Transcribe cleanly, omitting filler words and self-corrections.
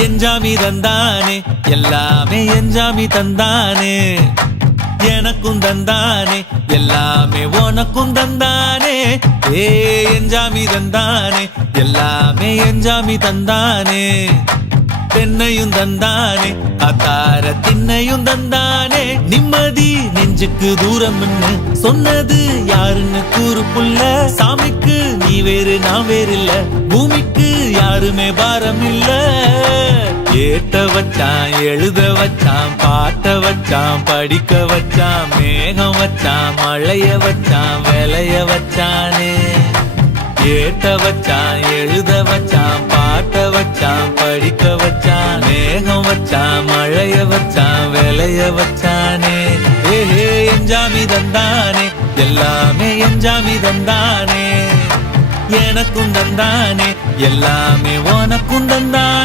எஞ்சாமி தந்தானே எல்லாமே எஞ்சாமி தந்தானே எனக்கும் தந்தானே எல்லாமே உனக்கும் தந்தானே ஏ எஞ்சாமி தந்தானே எல்லாமே எஞ்சாமி தந்தானே தென்னையும் தந்தானே அத்தார திண்ணையும் தந்தானே நிம்மதி நெஞ்சுக்கு தூரம்னு சொன்னது யாருன்னு கூறு புள்ள சாமிக்கு நீ வேறு நான் வேறு இல்ல பூமிக்கு யாருமே பாரம் இல்ல ஏத்த வச்சான் எழுத வச்சான் பாட்ட வச்சான் படிக்க வச்சான் மேகம் வச்சான் மழைய வச்சான் விளைய வச்சானே ஏத்த வச்சான் எழுத வச்சான் பாட்ட வச்சான் படிக்க வச்சான் மேகம் வச்சான் மழைய வச்சான் விளைய வச்சானே ஏஹே எஞ்சாமி தந்தானே எல்லாமே எஞ்சாமி தந்தானே எனக்கும் தந்தானே எல்லாமே உனக்கும் தந்தானே